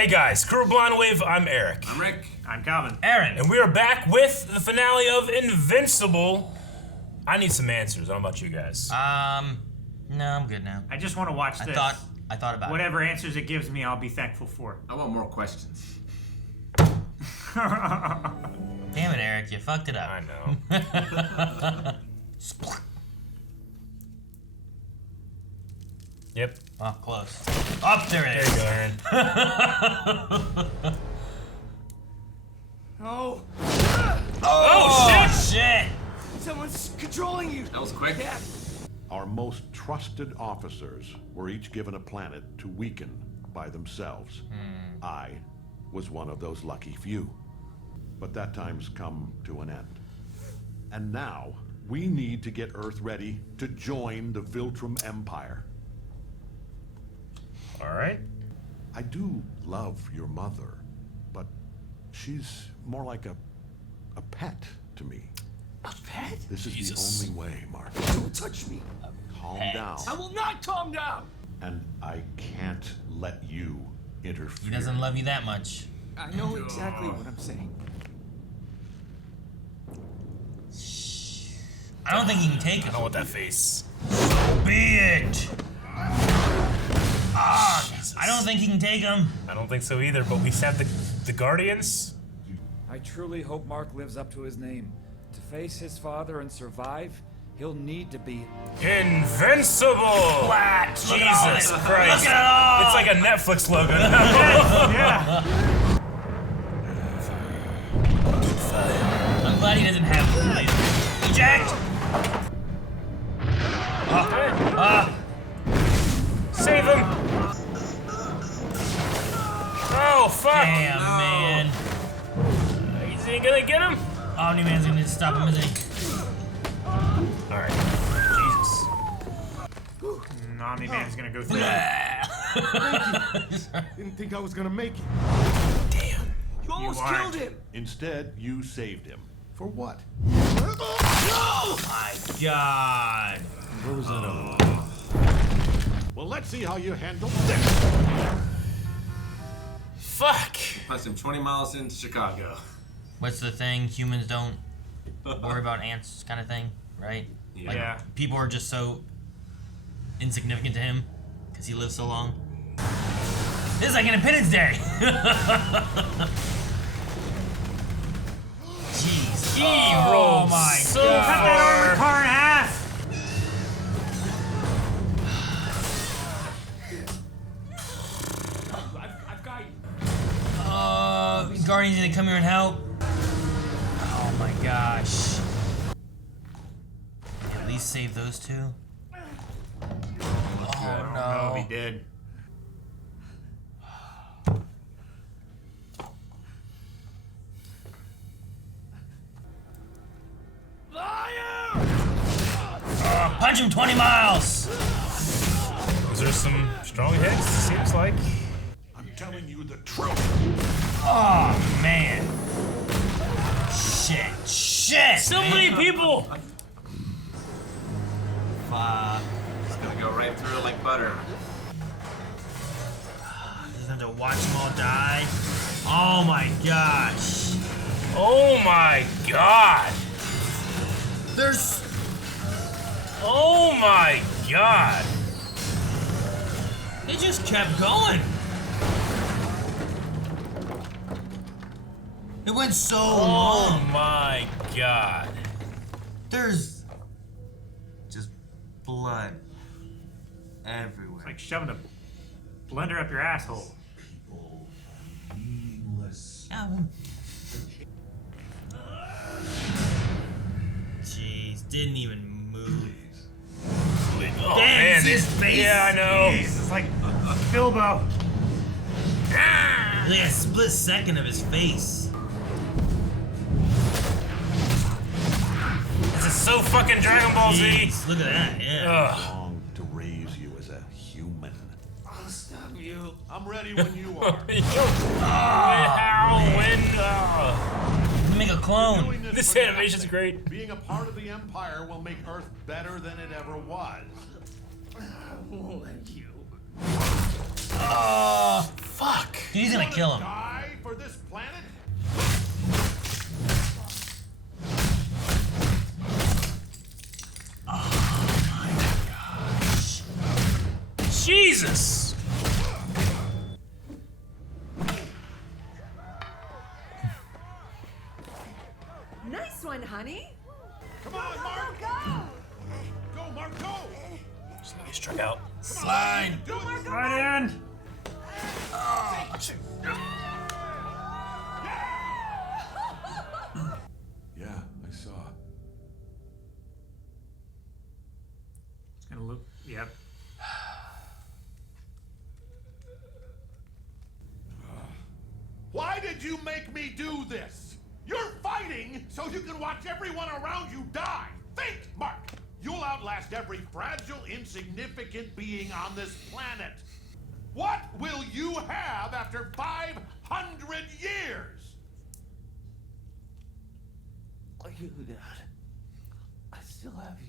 Hey guys, Crew Blind Wave, I'm Eric. I'm Rick. I'm Calvin. Aaron. And we are back with the finale of Invincible. I need some answers. I don't know about you guys. No, I'm good now. I just want to watch this. I thought about Whatever answers it gives me, I'll be thankful for. I want more questions. it. Damn it, Eric, you fucked it up. I know. Yep. Oh, close. Up there it There is. you go, Aaron. Oh! Oh, shit! Someone's controlling you! That was quick. Yeah. Our most trusted officers were each given a planet to weaken by themselves. I was one of those lucky few. But that time's come to an end. And now, we need to get Earth ready to join the Viltrum Empire. All right. I do love your mother, but she's more like a pet to me. A pet? This is Jesus. the only way, Mark. Don't touch me. Calm down. I will not calm down! And I can't let you interfere. He doesn't love you that much. I know exactly what I'm saying. I don't think he can take I it. don't want that face. Be it! I don't think he can take him. I don't think so either, but we have the Guardians. I truly hope Mark lives up to his name. To face his father and survive, he'll need to be Invincible! Flat. Look at all Jesus this. Christ. Look at all. It's like a Netflix logo. Yeah. I'm glad he doesn't have it. Eject! Save him! Oh, fuck! Damn, man. Is he gonna get him? Omni-Man's gonna stop him, isn't he? Alright. Jesus. Omni-Man's gonna go through. Didn't think I was gonna make it. Damn. You almost are. killed him! Instead, you saved him. For what? Oh my god. Where was that other one? Well, let's see how you handle this. Fuck! Plus him 20 miles into Chicago. What's the thing? Humans don't worry about ants kind of thing, right? Like, Yeah. people are just so insignificant to him because he lives so long. This is like Independence Day. Jeez. He Oh rolled my so god. Cut that armored car in half! I've got you. Guardians gonna come here and help. Oh my gosh. At least save those two. Oh I don't know no. if he did. Punch him 20 miles! Those are some strong hits, seems like. I'm telling you the truth. Oh man. Shit. Shit! So man. many people! Fuck. It's gonna go right through it like butter. Just have to watch them all die. Oh my gosh. Oh my god! There's. Oh my god! They just kept going. It went so Oh long. my god. There's just blood everywhere. Like shoving a blender up your asshole. Jeez, didn't even move. Oh Damn, man, it's his face. yeah, I know. Jeez, it's like Bilbo. Like a split second of his face. This is so fucking Dragon Ball Z. Jeez, look at that, yeah. Ugh. Long to raise you as a human. I'll stop you. I'm ready when you are. How, when, Make a clone. Doing This for animation's nothing. great. Being a part of the Empire will make Earth better than it ever was. I won't let you. Fuck. Dude, he's gonna kill him. Die for this planet? Jesus. Nice one, honey. Come on, Mark! Go! Go, Mark, go! Just gonna get struck out. Slide. Do it! Right in. Yeah, I saw. It's gonna look. Yep. Why did you make me do this? You're fighting so you can watch everyone around you die. Think, Mark. You'll outlast every fragile, insignificant being on this planet. What will you have after 500 years? You, Dad. I still have you.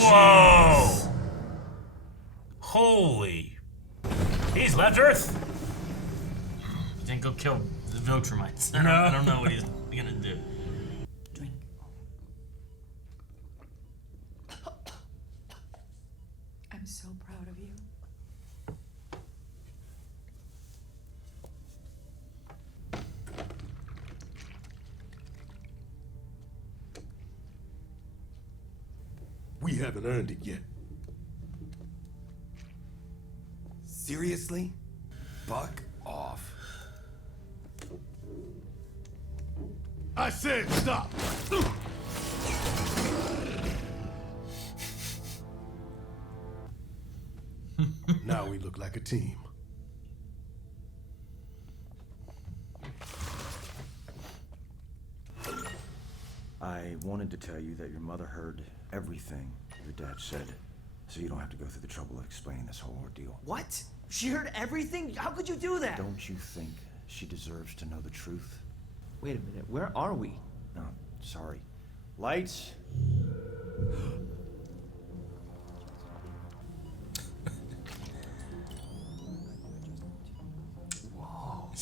Whoa! Holy. He's left Earth. Then go kill the Viltrumites. I don't know what he's gonna do. Drink. I'm so proud of you. We haven't earned it yet. Seriously? Fuck off. I said stop! Now we look like a team. I wanted to tell you that your mother heard everything your dad said, so you don't have to go through the trouble of explaining this whole ordeal. What? She heard everything? How could you do that? Don't you think she deserves to know the truth? Wait a minute, where are we? No, sorry. Lights?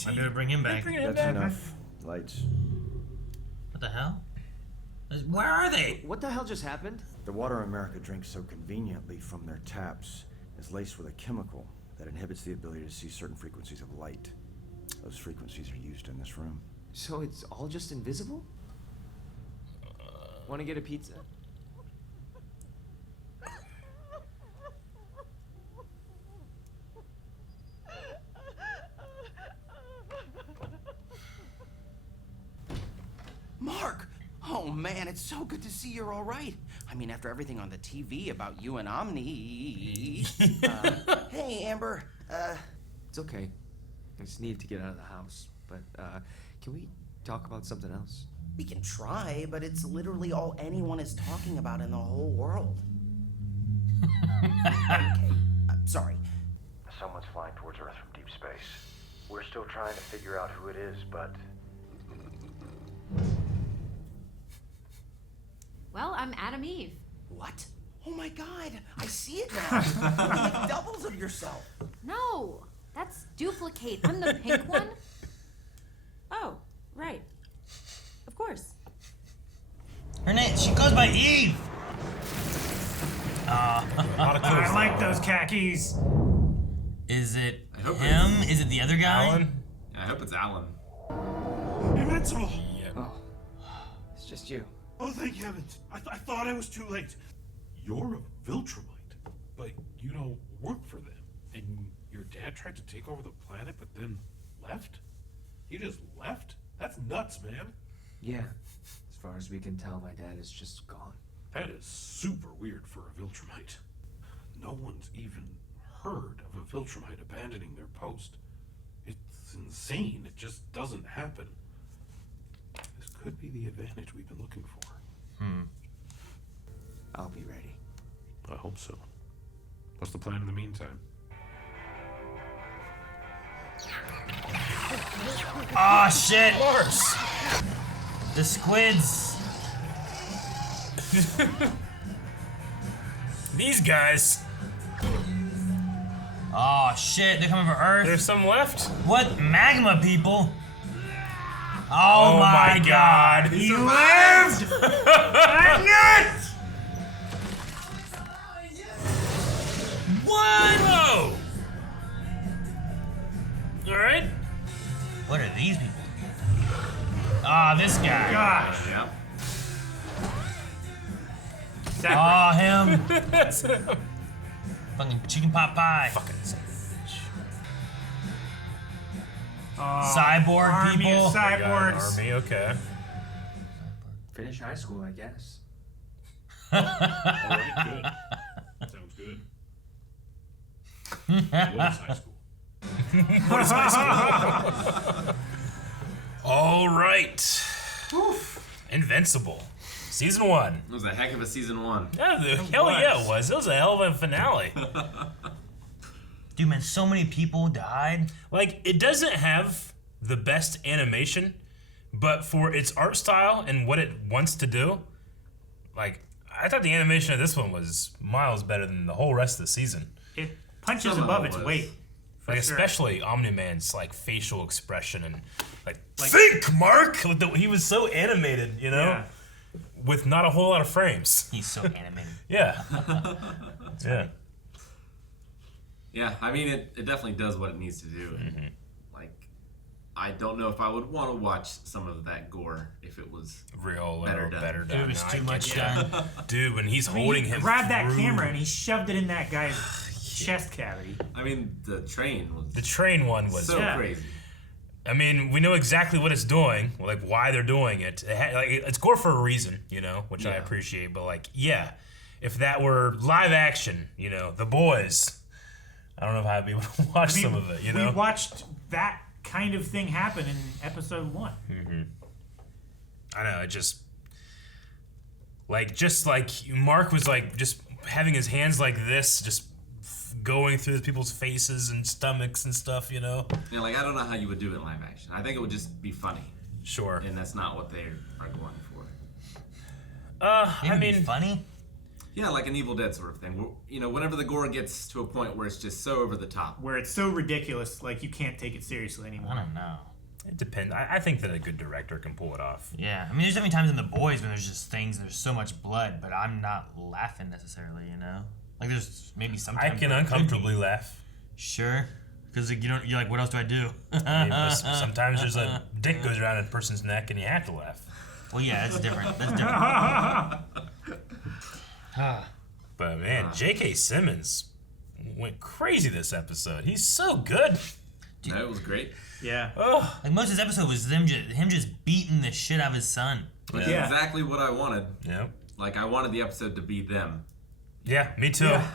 I'm gonna bring him back. That's enough. Lights. What the hell? Where are they? What the hell just happened? The water America drinks so conveniently from their taps is laced with a chemical that inhibits the ability to see certain frequencies of light. Those frequencies are used in this room. So it's all just invisible? Want to get a pizza? Mark! Oh man, it's so good to see you're all right. I mean, after everything on the TV about you and Omni. Hey, Amber. It's okay. I just need to get out of the house. But, can we talk about something else? We can try, but it's literally all anyone is talking about in the whole world. Okay, sorry. Someone's flying towards Earth from deep space. We're still trying to figure out who it is, but... Well, I'm Adam Eve. What? Oh my god, I see it now. You're like doubles of yourself. No, that's Duplicate. I'm the pink one. Oh, right. Of course. Her name, she goes by Eve. I like those khakis. Is it I hope him? Is it the other guy? Alan? I hope it's Alan. Invincible. Oh, it's just you. Oh, thank heavens. I thought I was too late. You're a Viltrumite, but you don't work for them. And your dad tried to take over the planet, but then left? He just left? That's nuts, man. Yeah. As far as we can tell, my dad is just gone. That is super weird for a Viltrumite. No one's even heard of a Viltrumite abandoning their post. It's insane. It just doesn't happen. This could be the advantage we've been looking for. I'll be ready. I hope so. What's the plan in the meantime? Oh shit! Of course. The squids. These guys. Oh shit! They're coming for Earth. There's some left. What magma people? Oh, my god! He lived! I knew it! What? Whoa! All right. What are these people? Ah, this guy. Gosh. Yeah. Oh, him. That's him. Fucking chicken pot pie. Fucking Cyborg army people. Of cyborgs. Army, okay. Finish high school, I guess. Alright, good. Sounds good. What is high school? All right. Invincible. Season 1. It was a heck of a season 1. Yeah, hell yeah, it was. It was a hell of a finale. Dude, man, so many people died. Like, it doesn't have the best animation, but for its art style and what it wants to do, like, I thought the animation of this one was miles better than the whole rest of the season. It punches Some of above it its was. weight. Like, sure. especially Omni-Man's, like, facial expression and, like think, Mark! He was so animated, you know? Yeah. With not a whole lot of frames. He's so animated. Yeah. Yeah. Yeah, I mean, it definitely does what it needs to do. And, like, I don't know if I would want to watch some of that gore if it was Real better or done. better It done. was No, too I much get you. done. Dude, when he's I mean, holding he him grabbed that through- camera and he shoved it in that guy's chest cavity. I mean, the train was The train one was so Yeah. crazy. I mean, we know exactly what it's doing, like why they're doing it. Like, it's gore for a reason, you know, which I Yeah. appreciate. But like, yeah, if that were live action, you know, The Boys, I don't know if I'd be able to watch some of it. You know, We watched that kind of thing happen in episode 1. I know it just like Mark was like just having his hands like this, just going through people's faces and stomachs and stuff. You know, Yeah, like, I don't know how you would do it in live action. I think it would just be funny, sure. and that's not what they are going for. I mean, funny. Yeah, like an Evil Dead sort of thing. You know, whenever the gore gets to a point where it's just so over the top. Where it's so ridiculous, like you can't take it seriously anymore. I don't know. it depends. I think that a good director can pull it off. Yeah, I mean, there's definitely times in The Boys when there's just things, there's so much blood, but I'm not laughing necessarily, you know? Like, there's maybe sometimes I can where it could uncomfortably be. laugh. Sure. Because like, you're like, what else do I do? I mean, but sometimes there's a dick goes around a person's neck and you have to laugh. Well, yeah, that's different. That's different. But man, J.K. Simmons went crazy this episode. He's so good. No, it was great. Yeah. Oh, Like, most of this episode was him just beating the shit out of his son. Which Yeah. is exactly what I wanted. yeah. Like, I wanted the episode to be them. Yeah, me too. Yeah.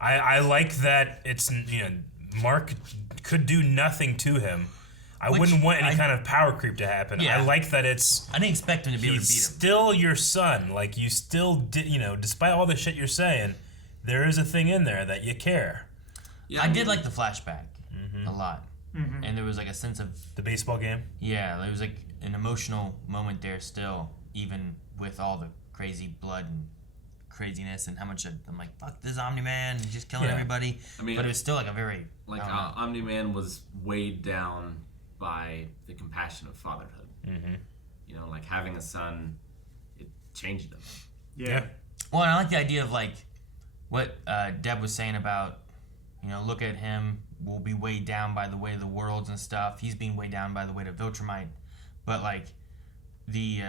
I like that it's, you know, Mark could do nothing to him. I Which wouldn't want any I- kind of power creep to happen. Yeah. I like that it's I didn't expect him to be able to he's beat him. still your son. Like, you still did, you know, despite all the shit you're saying, there is a thing in there that you care. Yeah, I did like the flashback a lot. Mm-hmm. And there was like a sense of, The baseball game. yeah, there was like an emotional moment there still, even with all the crazy blood and craziness and how much I'm like, fuck this Omni-Man, he's just killing Yeah. everybody. I mean, but it was still like a very, like, I don't know. Omni-Man was weighed down by the compassion of fatherhood. Mm-hmm. You know, like, having a son, it changed him. Yeah. Well, and I like the idea of like what Deb was saying about, you know, look at him, we'll be weighed down by the weight of the worlds and stuff. He's being weighed down by the weight of Viltrumite. But like the,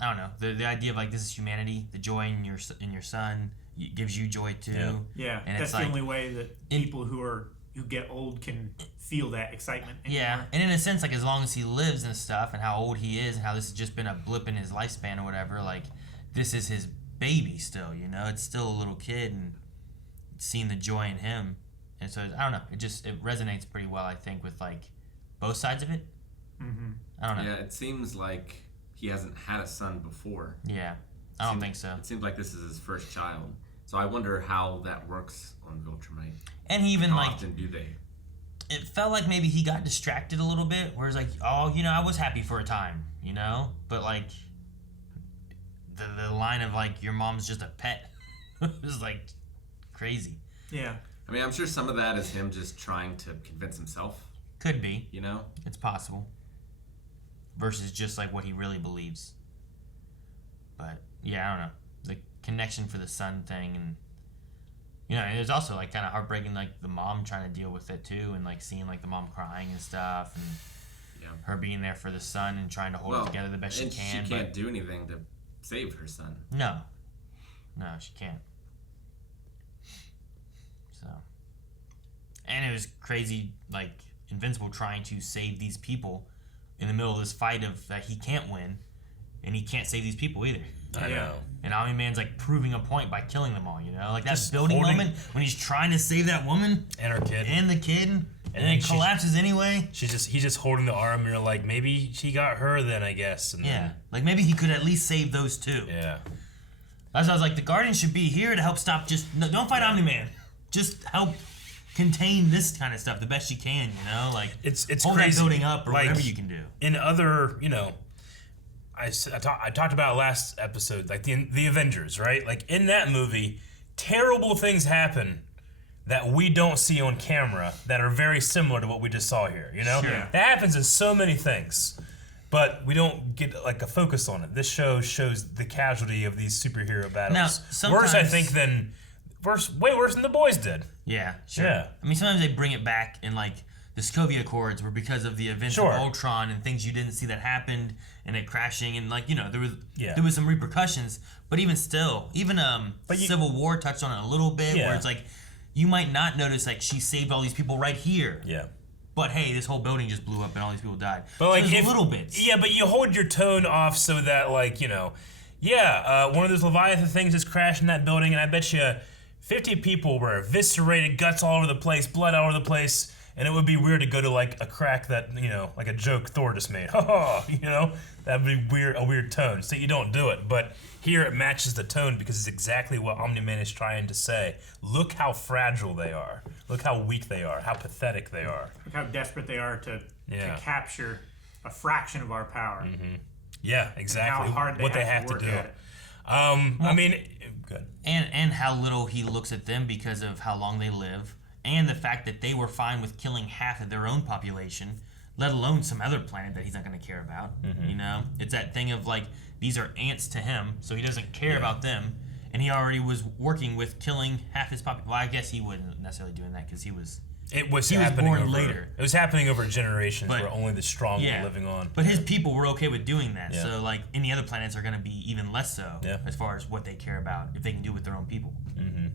I don't know, the idea of like this is humanity, the joy in your son gives you joy too. Yeah. Yeah. And That's it's the like, only way that people who get old can feel that excitement anymore. yeah, and in a sense, like as long as he lives and stuff, and how old he is, and how this has just been a blip in his lifespan or whatever, like this is his baby still, you know, it's still a little kid, and seeing the joy in him, and so I don't know, it resonates pretty well, I think, with like both sides of it. Mm-hmm. I don't know. Yeah, it seems like he hasn't had a son before. Yeah, I don't think so. It seems like this is his first child. So I wonder how that works on Viltrumite. And he even How like often do they? it felt like maybe he got distracted a little bit, where it's like, oh, I was happy for a time, but like the line of like your mom's just a pet was like crazy. Yeah. I mean, I'm sure some of that is him just trying to convince himself. Could be. It's possible. Versus just like what he really believes. But yeah, I don't know. The connection for the son thing, and and it was also like kind of heartbreaking, like the mom trying to deal with it too, and like seeing like the mom crying and stuff, and her being there for the son and trying to hold it together the best she can. She can't do anything to save her son. No, she can't. So, and it was crazy, like Invincible trying to save these people in the middle of this fight of that he can't win, and he can't save these people either. I know. And Omni-Man's like proving a point by killing them all, like that just building moment when he's trying to save that woman and her kid and the kid, and then it collapses anyway. He's just holding the arm, and you're like, maybe she got her then, I guess. And then, like maybe he could at least save those two. Yeah. That's why I was like, the Guardians should be here to help stop. Don't fight Omni-Man. Just help contain this kind of stuff the best you can. Like it's hold crazy. that building up or like, whatever you can do. In other, I talked about last episode, like the Avengers, right? Like in that movie, terrible things happen that we don't see on camera that are very similar to what we just saw here. Sure. That happens in so many things, but we don't get like a focus on it. This show shows the casualty of these superhero battles. Now, worse, I think, way worse than the boys did. Yeah, sure. Yeah. I mean, sometimes they bring it back in like the Sokovia Accords were because of the events of Ultron and things you didn't see that happened and it crashing and like there was some repercussions, but even still, Civil War touched on it a little bit where it's like you might not notice like she saved all these people right here. Yeah. But hey, this whole building just blew up and all these people died. But like so little bits. Yeah, but you hold your tone off so that like one of those Leviathan things just crashed in that building, and I bet you 50 people were eviscerated, guts all over the place, blood all over the place. And it would be weird to go to like a crack that, like a joke Thor just made. That would be a weird tone. So you don't do it. But here it matches the tone because it's exactly what Omni-Man is trying to say. Look how fragile they are. Look how weak they are. How pathetic they are. Look how desperate they are to capture a fraction of our power. Mm-hmm. Yeah, exactly. And how hard they have to do. I mean, good. And how little he looks at them because of how long they live. And the fact that they were fine with killing half of their own population, let alone some other planet that he's not going to care about. Mm-hmm. It's that thing of like, these are ants to him, so he doesn't care about them. And he already was working with killing half his population. Well, I guess he wasn't necessarily doing that because he was born later. It was happening over generations where only the strong were living on. But his people were okay with doing that. Yeah. So like any other planets are going to be even less so as far as what they care about if they can do it with their own people. Mm-hmm.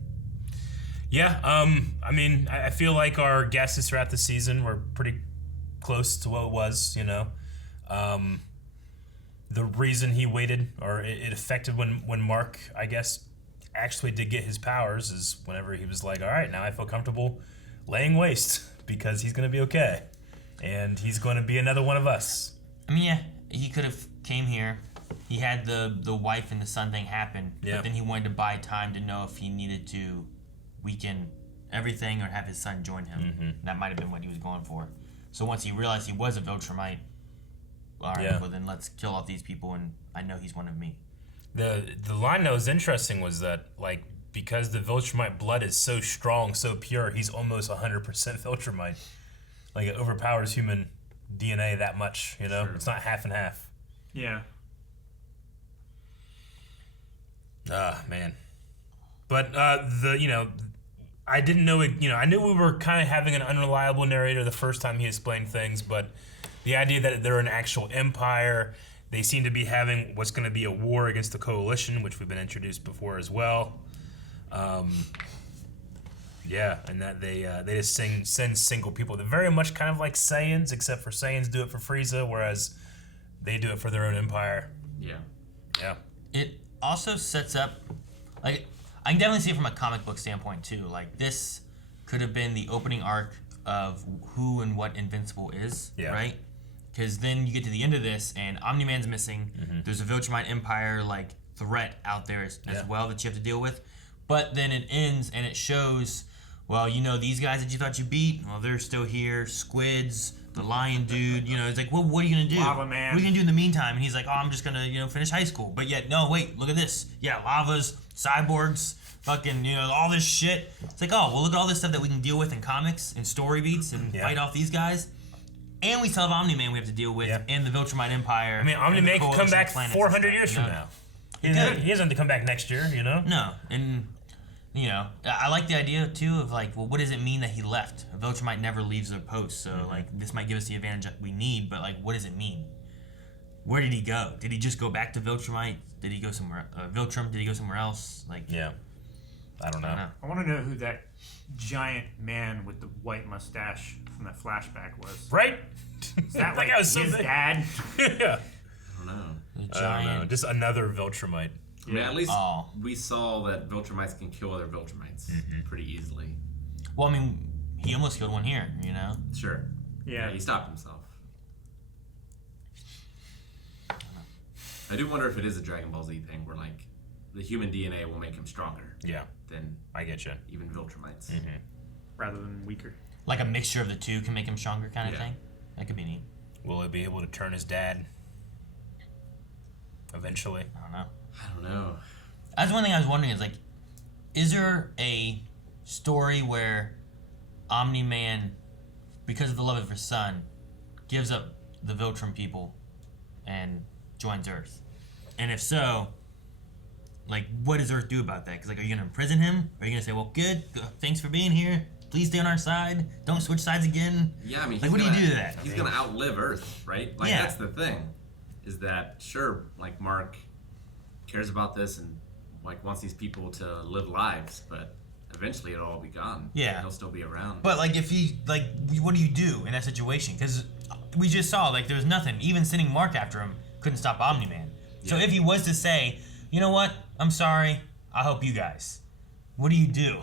Yeah, I mean, I feel like our guesses throughout the season were pretty close to what it was, The reason he waited, or it affected when Mark, I guess, actually did get his powers is whenever he was like, all right, now I feel comfortable laying waste because he's going to be okay. And he's going to be another one of us. I mean, yeah, he could have came here. He had the wife and the son thing happen, but then he wanted to buy time to know if he needed to weaken everything or have his son join him. Mm-hmm. That might have been what he was going for. So once he realized he was a Viltrumite, all right, well then let's kill off these people and I know he's one of me. The line that was interesting was that, like, because the Viltrumite blood is so strong, so pure, he's almost 100% Viltrumite. Like, it overpowers human DNA that much, Sure. It's not half and half. Yeah. Man. But, I didn't know it, I knew we were kind of having an unreliable narrator the first time he explained things, but the idea that they're an actual empire, they seem to be having what's going to be a war against the coalition, which we've been introduced before as well. And that they just send single people. They're very much kind of like Saiyans, except for Saiyans do it for Frieza, whereas they do it for their own empire. Yeah. Yeah. It also sets up, like, I can definitely see it from a comic book standpoint too. Like, this could have been the opening arc of who and what Invincible is, right? Because then you get to the end of this, and Omni-Man's missing. Mm-hmm. There's a Viltrumite Empire like threat out there as well that you have to deal with. But then it ends, and it shows well, you know, these guys that you thought you beat, well, they're still here. Squids, the lion dude, you know, it's like, well, what are you going to do? Lava man. What are you going to do in the meantime? And he's like, oh, I'm just going to, you know, finish high school. But yet, no, wait, look at this. Yeah, lavas, cyborgs, fucking, you know, all this shit. It's like, oh, well, look at all this stuff that we can deal with in comics and story beats and fight off these guys. And we still have Omni-Man we have to deal with and the Viltrumite Empire. I mean, Omni-Man can come back 400 years from now. He doesn't have to come back next year, you know? No, and, you know, I like the idea, too, of, like, well, what does it mean that he left? Viltrumite never leaves their post, so, like, this might give us the advantage that we need, but, like, what does it mean? Where did he go? Did he just go back to Viltrumite? Did he go somewhere, Viltrum? Did he go somewhere else? Like, yeah. I don't know. I want to know who that giant man with the white mustache from that flashback was. Right? Is that like his dad? Yeah. I don't know. I don't know. Just another Viltrumite. I mean, at least we saw that Viltrumites can kill other Viltrumites pretty easily. Well, I mean, he almost killed one here, you know? Sure. Yeah. He stopped himself. I do wonder if it is a Dragon Ball Z thing where, like, the human DNA will make him stronger. Yeah. Than I get you. Even Viltrumites. Rather than weaker. Like a mixture of the two can make him stronger kind of thing? That could be neat. Will it be able to turn his dad? Eventually? I don't know. I don't know. That's one thing I was wondering is, like, is there a story where Omni-Man, because of the love of his son, gives up the Viltrum people and joins Earth? And if so, like, what does Earth do about that? Because, like, are you going to imprison him? Are you going to say, well, good, thanks for being here. Please stay on our side. Don't switch sides again. Yeah, I mean, like, what do you do to that? He's going to outlive Earth, right? Like, that's the thing. Is that, sure, like, Mark cares about this and, like, wants these people to live lives, but eventually it'll all be gone. Yeah. He'll still be around. But, like, if he, like, what do you do in that situation? Because we just saw, like, there was nothing. Even sending Mark after him couldn't stop Omni-Man. So if he was to say, you know what? I'm sorry. I'll help you guys. What do you do?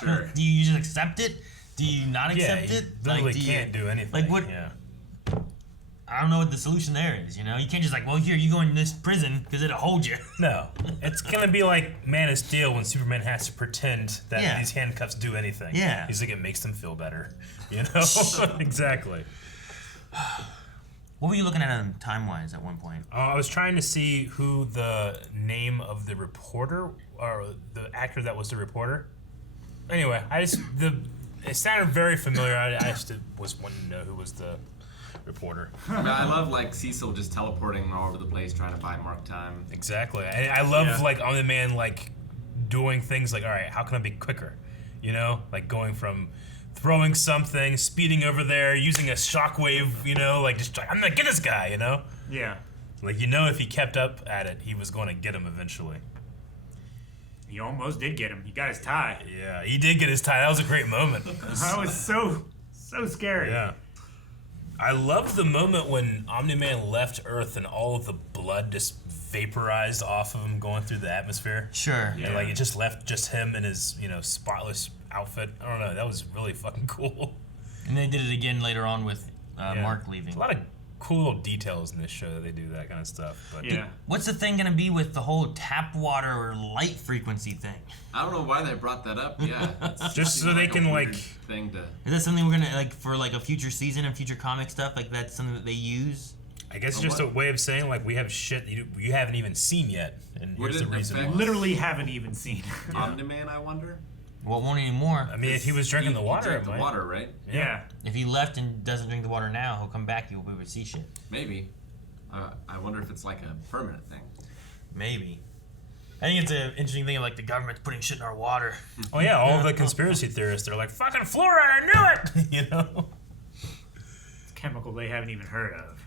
Sure. Do you just accept it? Do you not accept it? Literally can't do anything. Like, what? Yeah. I don't know what the solution there is, you know? You can't just like, well, here, you go in this prison because it'll hold you. No. It's going to be like Man of Steel when Superman has to pretend that these handcuffs do anything. Yeah. He's like, it makes them feel better. You know? Exactly. What were you looking at time-wise at one point? I was trying to see who the name of the reporter, or the actor that was the reporter. Anyway, it sounded very familiar. I just was wanting to know who was the reporter. I love, like, Cecil just teleporting all over the place trying to buy Mark time. Exactly. I love, like, Omni-Man, like, doing things like, all right, how can I be quicker? You know? Like, going from throwing something, speeding over there, using a shockwave, you know? Like, just like, I'm gonna get this guy, you know? Yeah. Like, you know, if he kept up at it, he was going to get him eventually. He almost did get him. He got his tie. Yeah, he did get his tie. That was a great moment. That was so scary. Yeah. I loved the moment when Omni-Man left Earth and all of the blood just vaporized off of him going through the atmosphere. Sure. And like it just left just him in his, you know, spotless outfit. I don't know. That was really fucking cool. And they did it again later on with Mark leaving. There's a lot of cool little details in this show that they do that kind of stuff. But what's the thing gonna be with the whole tap water or light frequency thing? I don't know why they brought that up. Yeah, just so they can like thing to. Is that something we're gonna like for like a future season and future comic stuff? Like that's something that they use. I guess it's just a way of saying like we have shit you haven't even seen yet, and here's the reason why. Literally haven't even seen. Omni-Man, I wonder. Well, won't anymore. I mean, if he was drinking the water, drank the water, right? Yeah. If he left and doesn't drink the water now, he'll come back. You'll be able to see shit. Maybe. I wonder if it's like a permanent thing. Maybe. I think it's an interesting thing of like the government's putting shit in our water. Oh yeah, all the conspiracy theorists, they're like, fucking fluoride, I knew it! You know? It's a chemical they haven't even heard of.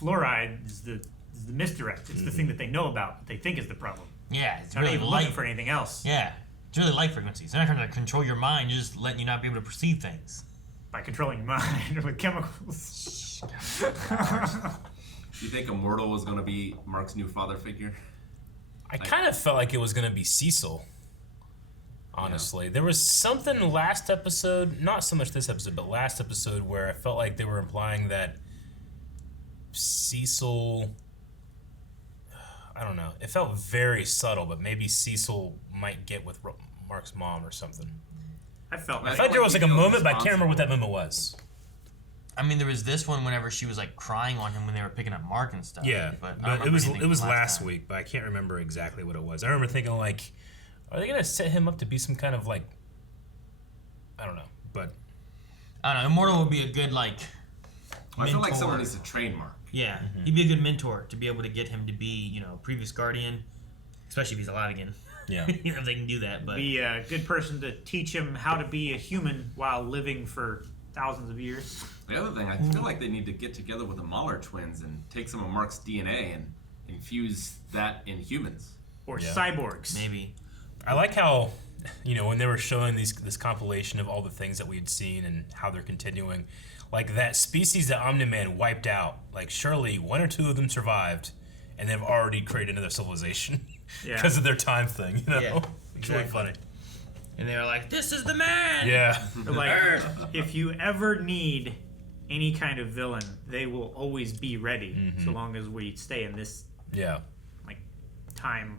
Fluoride is the misdirect. It's the thing that they know about, that they think is the problem. Yeah, it's They're really not even light looking for anything else. Yeah, it's really light frequencies. They're not trying to control your mind, just letting you not be able to perceive things. By controlling your mind with chemicals. Do you think Immortal was going to be Mark's new father figure? I kind of felt like it was going to be Cecil. Honestly, there was something last episode, not so much this episode, but last episode where I felt like they were implying that Cecil, I don't know, it felt very subtle, but maybe Cecil might get with Mark's mom or something. I felt I thought there was like a moment, but I can't remember what that moment was. I mean, there was this one whenever she was like crying on him when they were picking up Mark and stuff. Yeah, but it was last week, but I can't remember exactly what it was. I remember thinking like, are they gonna set him up to be some kind of like, I don't know, but I don't know. Immortal would be a good like. I feel like someone needs to train Mark. Yeah, he'd be a good mentor to be able to get him to be, you know, previous Guardian, especially if he's alive again. Yeah, you know, if they can do that. But be a good person to teach him how to be a human while living for thousands of years. The other thing, I feel like they need to get together with the Mahler twins and take some of Mark's DNA and infuse that in humans. Or cyborgs. Maybe. I like how, you know, when they were showing this compilation of all the things that we had seen and how they're continuing, like that species that Omni-Man wiped out, like surely one or two of them survived, and they've already created another civilization because of their time thing, you know? Yeah, It's really funny. And they were like, "This is the man!" Yeah. Like, if you ever need any kind of villain, they will always be ready, so long as we stay in this like time.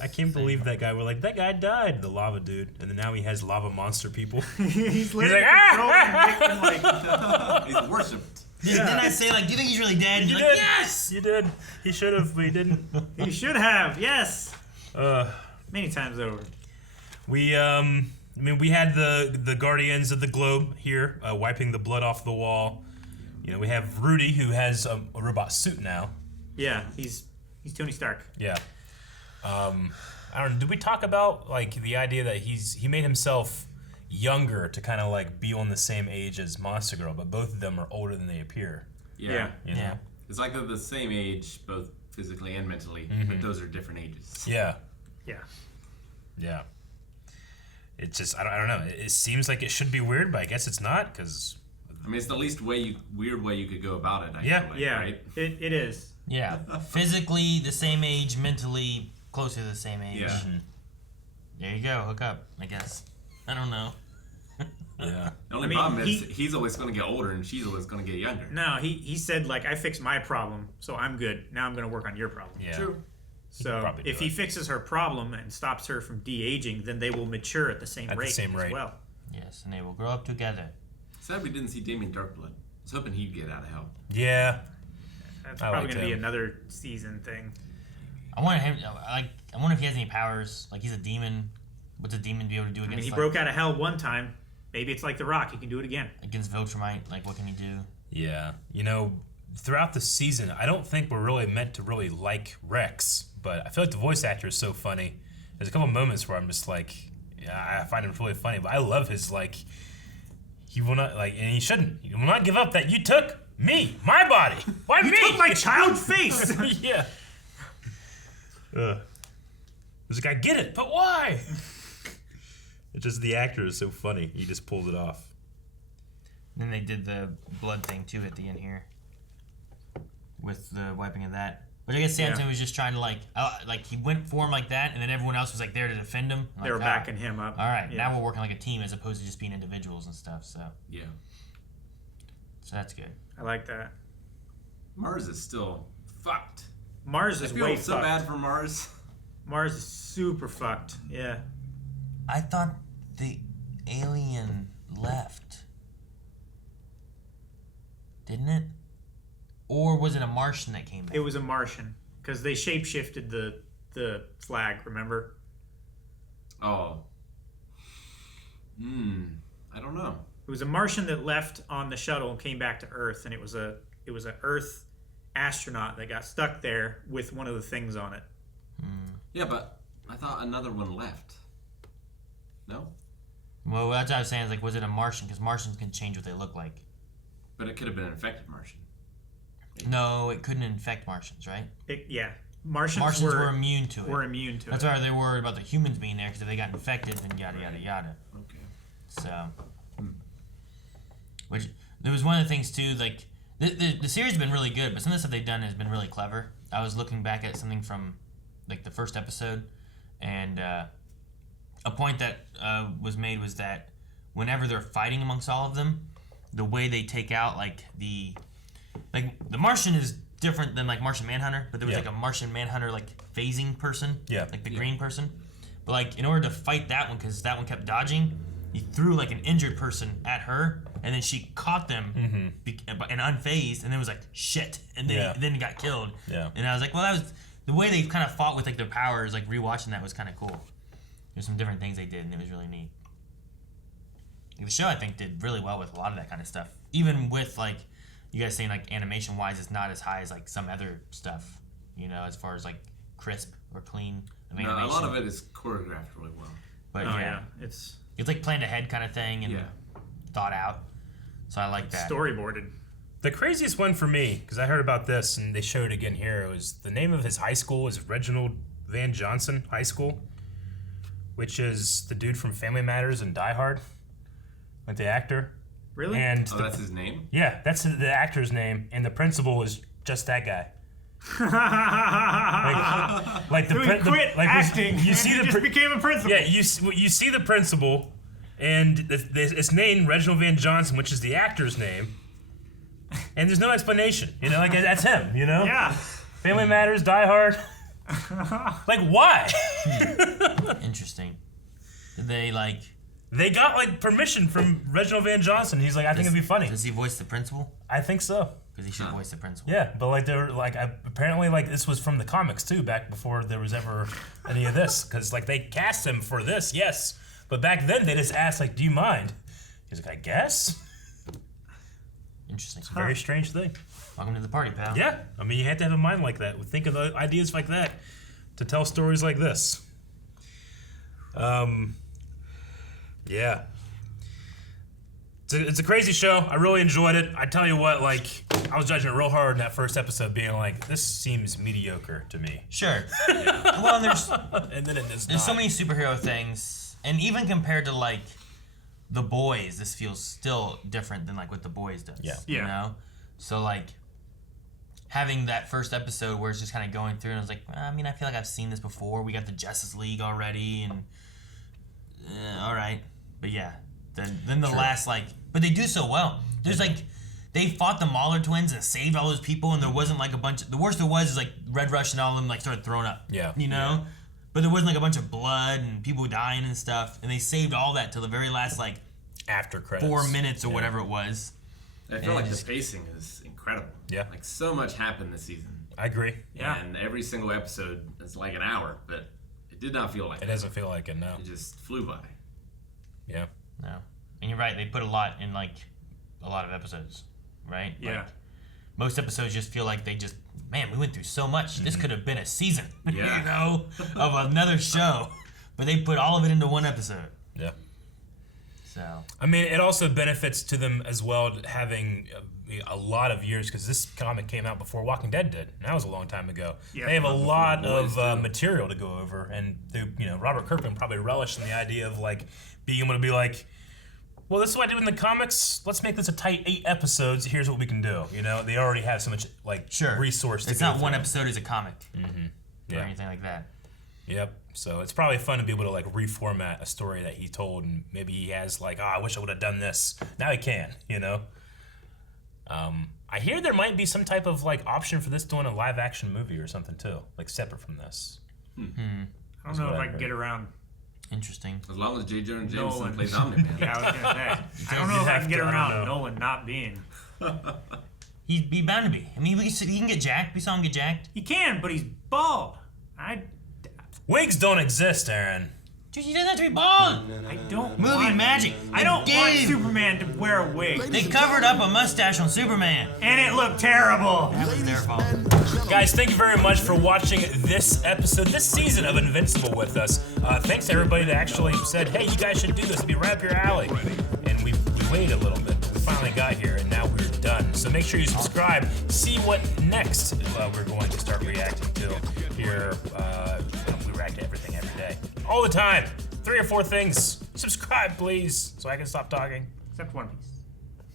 I can't believe that guy. We're like, that guy died, the lava dude, and then now he has lava monster people. He's literally controlling He's worshipped. Didn't I say, like, do you think he's really dead? And you're like, yes! You did. He should have, but he didn't. He should have, yes! Many times over. We had the Guardians of the Globe here, wiping the blood off the wall. You know, we have Rudy, who has a robot suit now. Yeah, he's Tony Stark. Yeah. I don't know. Did we talk about like the idea that he made himself younger to kind of like be on the same age as Monster Girl, but both of them are older than they appear. Yeah. You know? It's like they're the same age, both physically and mentally, but those are different ages. Yeah. Yeah. Yeah. It just, I don't know. It seems like it should be weird, but I guess it's not, because... I mean, it's the least weird way you could go about it, I feel like, right? It is. Yeah. Physically the same age, mentally closer to the same age. Yeah. There you go. Hook up, I guess. I don't know. Yeah. The only problem is he's always going to get older and she's always going to get younger. No, he said, like, I fixed my problem, so I'm good. Now I'm going to work on your problem. Yeah. True. So if he fixes her problem and stops her from de-aging, then they will mature at the same rate as well. Yes, and they will grow up together. Sad we didn't see Damien Darkblood. I was hoping he'd get out of hell. Yeah. That's probably going to be another season thing. I wonder if he has any powers. Like, he's a demon. What's a demon be able to do against? I mean, he broke out of hell one time. Maybe it's like The Rock. He can do it again. Against Viltrumite, like, what can he do? Yeah. You know, throughout the season, I don't think we're really meant to really like Rex, but I feel like the voice actor is so funny. There's a couple moments where I'm just like, yeah, I find him really funny, but I love his, like, he will not, like, and he shouldn't. He will not give up that you took me, my body. Why me? You took my child face. Yeah. There's like, I get it, but why? It's just the actor is so funny. He just pulled it off. Then they did the blood thing too at the end here, with the wiping of that. Which I guess Samson was just trying to like he went for him like that, and then everyone else was like there to defend him. They were backing him up. All right, now we're working like a team as opposed to just being individuals and stuff. So yeah, so that's good. I like that. Mars is still fucked. Mars is way so fucked. bad for Mars. Mars is super fucked. Yeah. I thought the alien left, didn't it? Or was it a Martian that came back? It was a Martian because they shapeshifted the flag. Remember? Oh. I don't know. It was a Martian that left on the shuttle and came back to Earth, and it was a Earth astronaut that got stuck there with one of the things on it. Yeah, but I thought another one left. No? Well, that's what I was saying. Is like, was it a Martian? Because Martians can change what they look like. But it could have been an infected Martian. No, it couldn't infect Martians, right? Martians were immune to it. Were immune to That's why they were worried about the humans being there, because if they got infected, then yada yada yada. Okay. So, which there was one of the things too. Like the series has been really good, but some of the stuff they've done has been really clever. I was looking back at something from like the first episode, and a point that was made was that whenever they're fighting amongst all of them, the way they take out like the Martian is different than like Martian Manhunter, but there was like a Martian Manhunter like phasing person, like the green person. But like in order to fight that one, because that one kept dodging, he threw like an injured person at her, and then she caught them and unfazed, and then was like shit, and then he got killed. Yeah. And I was like, well, that was the way they kind of fought with like their powers. Like rewatching that was kind of cool. There's some different things they did, and it was really neat. The show, I think, did really well with a lot of that kind of stuff. Even with like you guys saying like animation wise, it's not as high as like some other stuff. You know, as far as like crisp or clean of animation. No, a lot of it is choreographed really well. But it's like planned ahead kind of thing and thought out. So I like that. Storyboarded. The craziest one for me, because I heard about this and they showed it again here, it was the name of his high school is Reginald Van Johnson High School, which is the dude from Family Matters and Die Hard, like the actor. Really? And that's his name? Yeah, that's the actor's name, and the principal is just that guy. like so he quit acting. You see, he just became a principal. Yeah, you see the principal, and it's named Reginald Van Johnson, which is the actor's name, and there's no explanation. You know, like that's him. You know. Yeah. Family Matters, Die Hard. Like why? Interesting. Did they like? They got like permission from Reginald Van Johnson. He's like, I think it'd be funny. Does he voice the principal? I think so. Because he should voice the principal. Yeah, but like they were like apparently like this was from the comics too, back before there was ever any of this. Because like they cast him for this, yes, but back then they just asked like, do you mind? He's like, I guess. Interesting. It's a very strange thing. Welcome to the party, pal. Yeah, I mean you have to have a mind like that. Think of the ideas like that to tell stories like this. Yeah. It's a crazy show. I really enjoyed it. I tell you what, like, I was judging it real hard in that first episode, being like, this seems mediocre to me. Sure. Well, and then there's so many superhero things, and even compared to like The Boys, this feels still different than like what The Boys does. Yeah. You know, so like having that first episode where it's just kind of going through, and I was like, I mean, I feel like I've seen this before. We got the Justice League already, and all right, but yeah. Then the last, like, but they do so well. There's like, they fought the Mauler twins and saved all those people, and there wasn't like a bunch of, the worst there was is like Red Rush and all of them like started throwing up. Yeah. You know? Yeah. But there wasn't like a bunch of blood and people dying and stuff, and they saved all that till the very last, like, after credits. 4 minutes or whatever it was. I feel like the pacing is incredible. Yeah. Like, so much happened this season. I agree. Yeah. And every single episode is like an hour, but it did not feel like it. It doesn't feel like it, no. It just flew by. Yeah. No. And you're right, they put a lot in, like, a lot of episodes, right? Yeah. Like, most episodes just feel like they just, man, we went through so much. This could have been a season, you know, of another show. But they put all of it into one episode. Yeah. So. I mean, it also benefits to them as well having a lot of years, because this comic came out before Walking Dead did. And that was a long time ago. Yeah, they have a lot of material to go over. And, Robert Kirkman probably relished in the idea of, like, being able to be like, well, this is what I did in the comics. Let's make this a tight 8 episodes. Here's what we can do. You know, they already have so much resource. It's not one episode is a comic, or anything like that. Yep. So it's probably fun to be able to like reformat a story that he told, and maybe he has like, I wish I would have done this. Now he can. You know. I hear there might be some type of like option for this doing a live action movie or something too, like separate from this. I don't know if I can get around. Interesting. As long as J. Jonah Jameson plays Omni-Man. Yeah, I was gonna say. I don't know if I can get around Nolan not being. He'd be bound to be. I mean, he can get jacked. We saw him get jacked. He can, but he's bald. Wigs don't exist, Aaron. Dude, he doesn't have to be bald. I don't Movie magic. I don't want Superman to wear a wig. They covered up a mustache on Superman. And it looked terrible. That was their fault. Guys, thank you very much for watching this episode, this season of Invincible with us. Thanks to everybody that actually said, hey, you guys should do this. It'd be right up your alley. And we waited a little bit, but we finally got here, and now we're done. So make sure you subscribe. See what next we're going to start reacting to here. We react to everything every day. All the time. 3 or 4 things. Subscribe, please, so I can stop talking. Except One Piece.